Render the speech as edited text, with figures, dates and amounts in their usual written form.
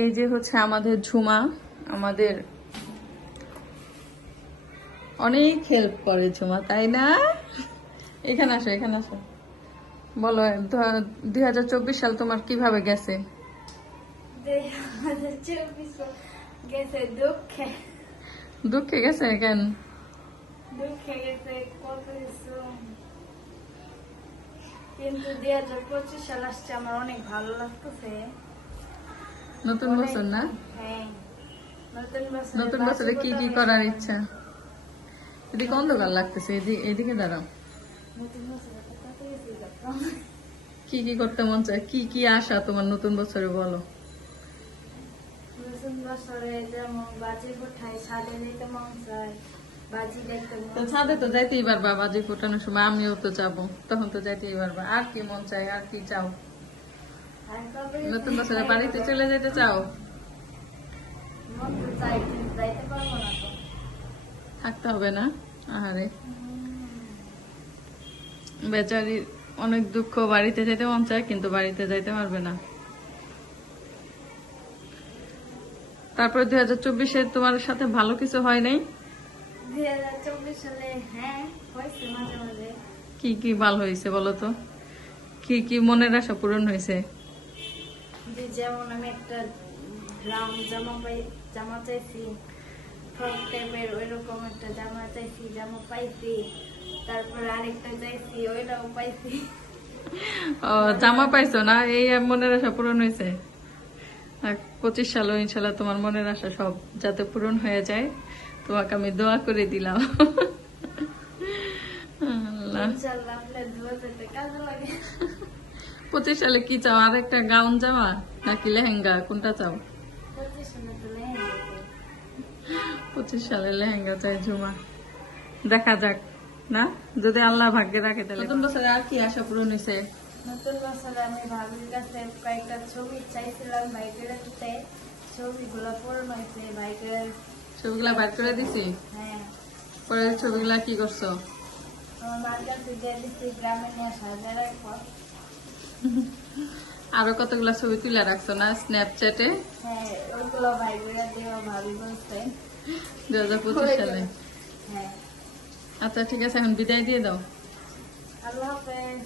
এই যে হচ্ছে আমাদের ঝুমা, আমাদের অনেক হেল্প করে ঝুমা, তাই না? এখানে আসো, এখানে আসো। বলো 2024 সাল তোমার কিভাবে গেছে? 2024 গেছে দুঃখে। দুঃখে গেছে কেন? দুঃখে গেছে কত কিছু, কিন্তু 2025 সাল আসছে আমার অনেক ভালো লাগতেছে। নতুন বছর না? হ্যাঁ, নতুন বছরে কি কি করার ইচ্ছা? এদিকে অন্ধকার লাগতেছে, এদিকে দাঁড়াও। নতুন বছরে তো কত কিছু করতাম। কি কি করতে মন চায়, কি কি আশা তোমার নতুন বছরে বলো? নতুন বছরে যেমন বাজি উঠাই, ছাদে যেতে মন চায়, বাজি দেখতে মন তো চায়। ছাদে তো যাইতেই পারবা, বাজি ফোটানোর সময় আমিও তো যাবো, তখন তো যাইতেই পারবা। আর কি মন চায়, আর কি চাও? আর কবে নতুন বছরে বাড়িতে চলে যেতে চাও? মন তো চাই, কিন্তু যাইতে পারবো না তো। থাকতে হবে না? আরে বেচারির অনেক দুঃখ, বাড়িতে যেতে মন চায় কিন্তু বাড়িতে যাইতে পারবে না। তারপরে 2024-এ তোমার সাথে ভালো কিছু হয় নাই? 2024 সালে হ্যাঁ হয়েছে মাঝে মাঝে। কি কি ভালো হয়েছে বলো তো? কি কি মনের আশা পূরণ হয়েছে? যে যেমন আমি একটা রাউন্ড জামা চাইছি, ফ্রক টাইপের ওইরকম একটা জামা চাইছি, জামা পাইছি। তারপরে আরেকটা চাইছি, ওইটাও পাইছি। ও, জামা পাইছো না, এই মনের আশা পূরণ হয়েছে। আর 25 সালও ইনশাল্লাহ তোমার মনের আশা সব যাতে পূরণ হয়ে যায়, তোমাকে আমি দোয়া করে দিলাম। আল্লাহ। ইনশাআল্লাহ আপনার দোয়া পেতে কাজে লাগে। 25 সালে কি চাও, আর একটা গাউন জামা নাকি লেহেঙ্গা, কোনটা চাও? 25 সালে তো লেহেঙ্গা চাই। 25 সালে লেহেঙ্গা চাই ঝুমা। দেখা যাক না, যদি আল্লাহ ভাগ্যে রাখে তাহলে। নতুন বছরে আর কি আশা পূরণ হয়েছে? নতুন বছরে আমি ভাবির কাছে কয়েকটা ছবি চাইছিলাম বাইকের দিতে, ছবিগুলো পূরণ হয়েছে বাইকের। ছবিগুলা বাইর করে দিছি। হ্যাঁ, পরে ছবিগুলা কি করছো? আমার মার কাছে দিয়ে দিচ্ছি, গ্রামে নিয়ে সাজা রাখবো। আরো কতগুলা ছবি তুলে রাখছো না স্ন্যাপচ্যাটে? হ্যাঁ, ওইগুলো ভাইগুলা দিয়েও ভাবি বলছে। 2025 সালে। হ্যাঁ, আচ্ছা ঠিক আছে, এখন বিদায় দিয়ে দাও। আল্লাহ হাফেজ।